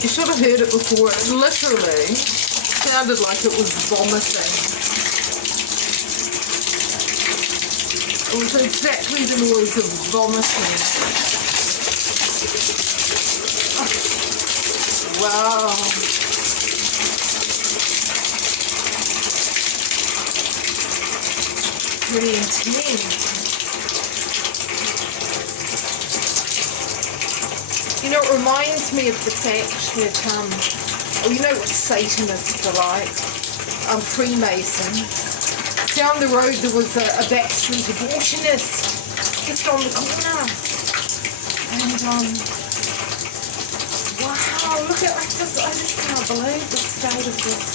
You should have heard it before. It literally sounded like it was vomiting. It was exactly the noise of vomiting. Wow. Pretty intense. You know, it reminds me of the fact that, you know what Satanists are like, Freemasons. Down the road there was a backstreet abortionist just on the corner. And, wow, look at, I just can't believe the state of this.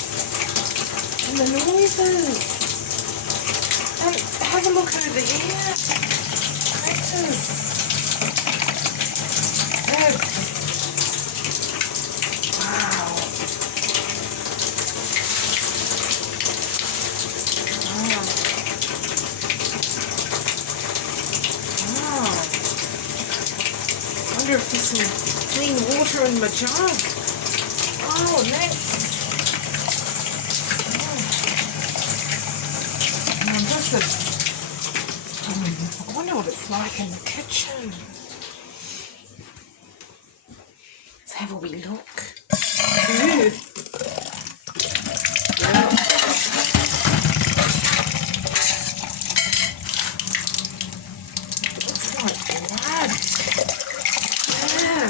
And the noises. And have a look over here. Craters. Wow. I wonder if there's some clean water in my jug. Oh, next. And this is, I wonder what it's like in the kitchen. Let's have a wee look. Ooh. Yeah. It looks like blood. Yeah.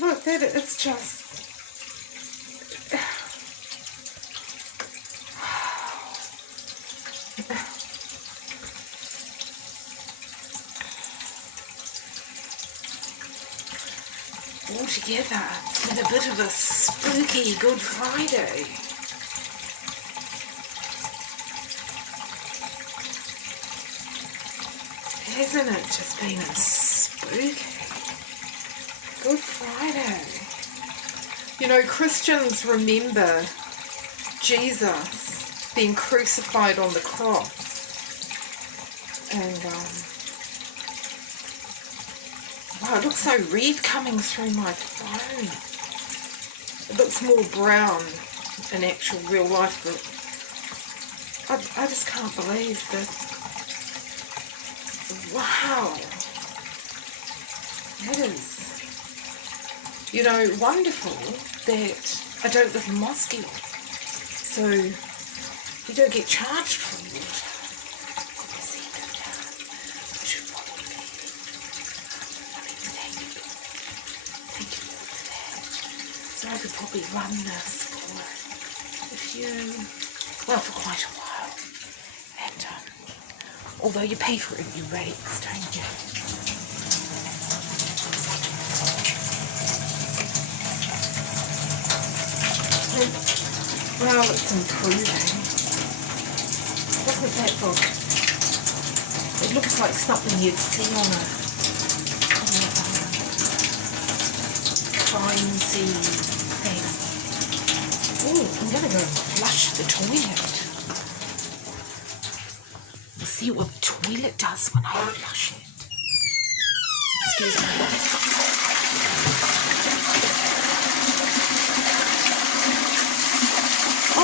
Look, that it's just. Altogether, it's been a bit of a spooky Good Friday. Hasn't it just been a spooky Good Friday? You know, Christians remember Jesus being crucified on the cross. And, wow, it looks so red coming through my phone. It looks more brown in actual real life, but I just can't believe that. Wow. That is, you know, wonderful that I don't live in Moscow, so you don't get charged for water. I could probably run this for for quite a while. And although you pay for it in your rates, don't you? Well, it's improving. Doesn't that look? It looks like something you'd see on a crime scene. Oh, I'm going to go flush the toilet. We'll see what the toilet does when I flush it. Excuse me.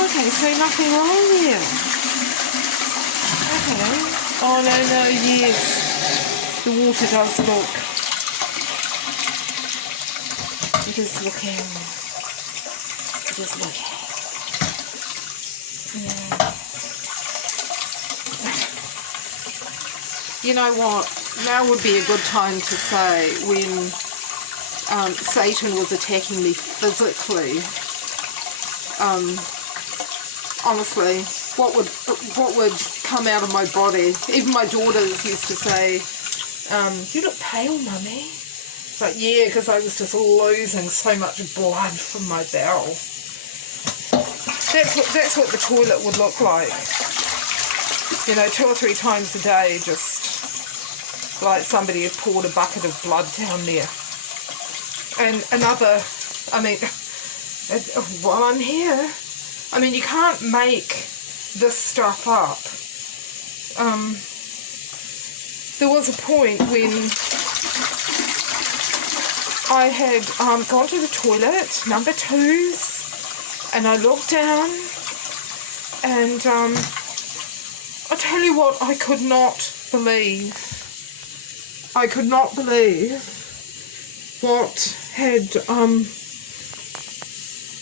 Okay, so nothing wrong here. Okay. Oh, no, yes. The water does look. It is looking. Yeah. You know what? Now would be a good time to say when Satan was attacking me physically. Honestly, what would come out of my body? Even my daughters used to say, "You look pale, Mummy." But yeah, because I was just losing so much blood from my bowel. That's what the toilet would look like. You know, 2 or 3 times a day, just like somebody had poured a bucket of blood down there. And another, I mean, while I'm here, I mean, you can't make this stuff up. There was a point when I had gone to the toilet, number 2s, and I looked down, and I tell you what, I could not believe what had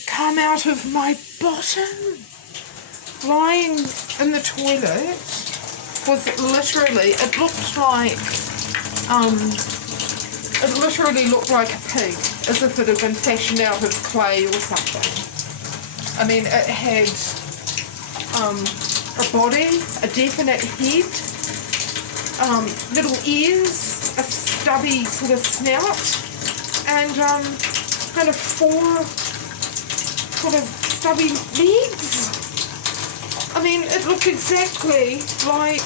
come out of my bottom. Lying in the toilet was literally, it literally looked like a pig, as if it had been fashioned out of clay or something. I mean, it had a body, a definite head, little ears, a stubby sort of snout, and kind of 4 sort of stubby legs. I mean, it looked exactly like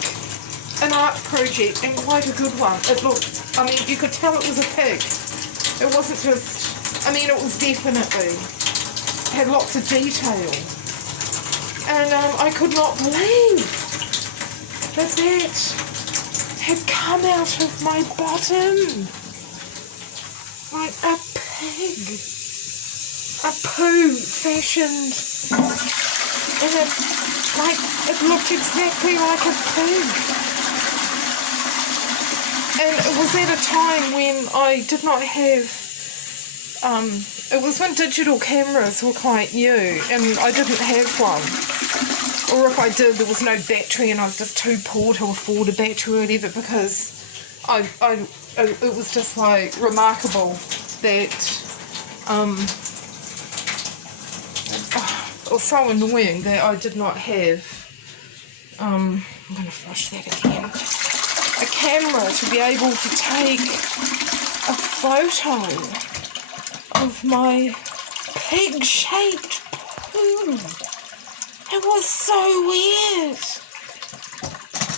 an art project, and quite a good one. It looked, I mean, you could tell it was a pig. It wasn't just, I mean, it was definitely, it had lots of detail. And I could not believe that had come out of my bottom. Like a pig. A poo fashioned in it, like, it looked exactly like a pig. And it was at a time when I did not have, it was when digital cameras were quite new, and I didn't have one. Or if I did, there was no battery, and I was just too poor to afford a battery or whatever, because it was just like remarkable that, it was so annoying that I did not have, I'm going to flush that again, a camera to be able to take a photo of my pig-shaped poo. It was so weird.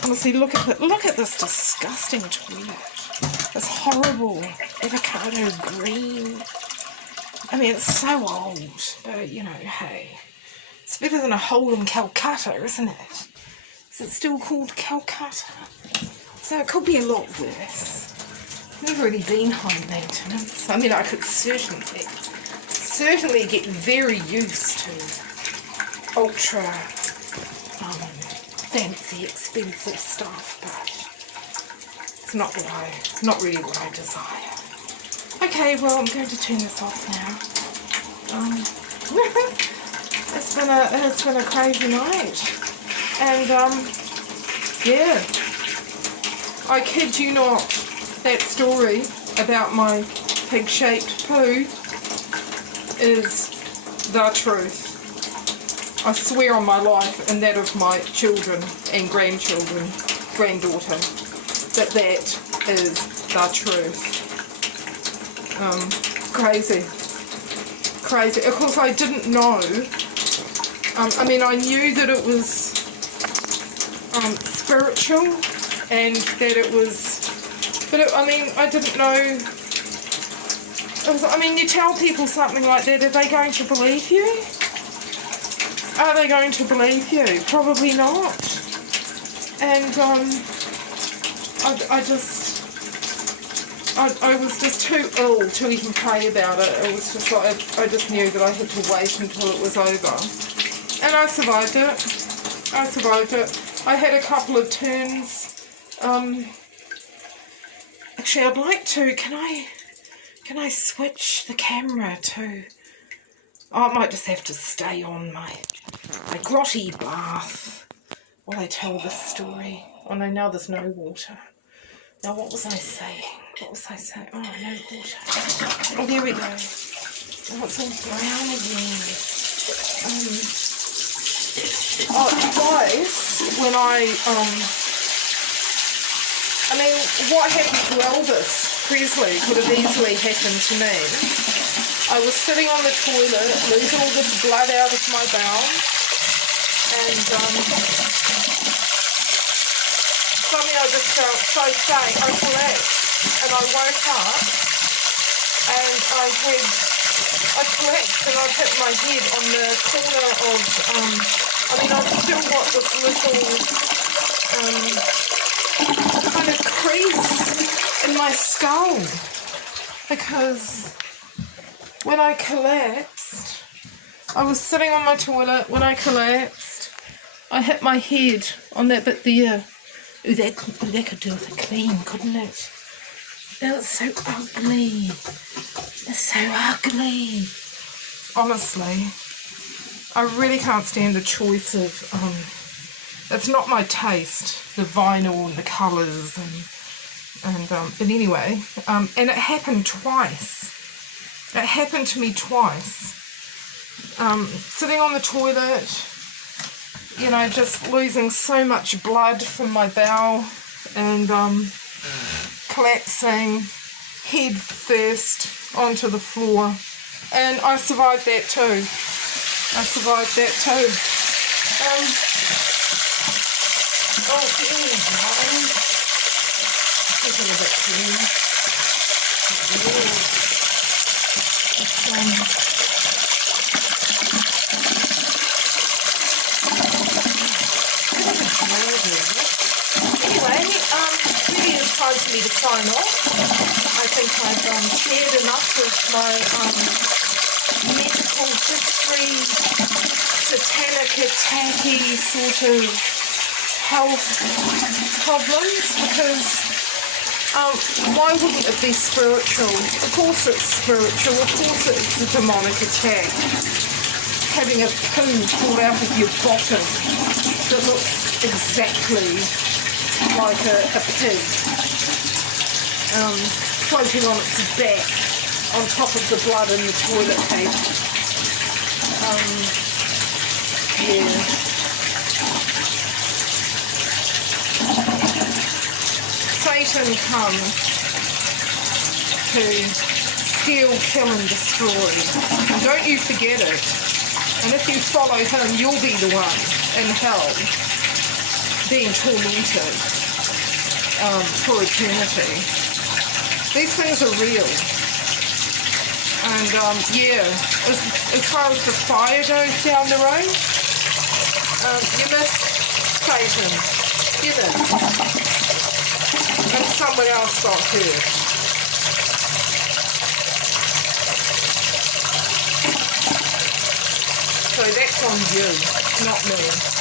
Honestly, look at this disgusting toilet. It's horrible, avocado green. I mean, it's so old, but, you know, hey, it's better than a hole in Calcutta, isn't it? Is it still called Calcutta? So it could be a lot worse. I've never really been high maintenance. I mean, I could certainly get very used to ultra fancy, expensive stuff, but it's not really what I desire. Okay, well, I'm going to turn this off now. It's been a crazy night, and yeah, I kid you not, that story about my pig-shaped poo is the truth. I swear on my life and that of my children and grandchildren, granddaughter, that is the truth. Crazy. Of course, I didn't know. I mean, I knew that it was spiritual and that it was, but I mean, I didn't know. I mean, you tell people something like that, are they going to believe you? Are they going to believe you? Probably not. And I was just too ill to even pray about it. It was just like, I just knew that I had to wait until it was over. And I survived it. I had a couple of turns. Actually, I'd like to, can I switch the camera to, I might just have to stay on my grotty bath while I tell this story. Oh no, now there's no water. Now what was I saying? Oh, no water. Oh, there we go. Oh, it's all brown again. Twice when I mean, what happened to Elvis Presley could have easily happened to me. I was sitting on the toilet, losing all this blood out of my bowels, and suddenly I just felt so faint. I collapsed, and I woke up, and I had I collapsed and I hit my head on the corner of, I've still got this little kind of crease in my skull, because when I collapsed, I was sitting on my toilet. When I collapsed, I hit my head on that bit there. Ooh, that could do with a clean, couldn't it? That was so ugly. It's so ugly. Honestly, I really can't stand the choice of, it's not my taste, the vinyl and the colours but anyway, and it happened twice. It happened to me twice. Sitting on the toilet, you know, just losing so much blood from my bowel and collapsing head first onto the floor. And I survived that too. Oh, here we go. Taking a bit clean. Anyway, really it's time for me to sign off. I think I've shared enough of my medical history, satanic attacky sort of health problems, because why wouldn't it be spiritual? Of course it's spiritual, of course it's a demonic attack. Having a poo pulled out of your bottom that looks exactly like a pig, floating on its back on top of the blood in the toilet paper. Yeah. Satan comes to steal, kill and destroy. And don't you forget it. And if you follow him, you'll be the one in hell being tormented for eternity. These things are real. And yeah, as far as the fire goes down the road, you missed Satan. You missed. And someone else got hurt. So that's on you, not me.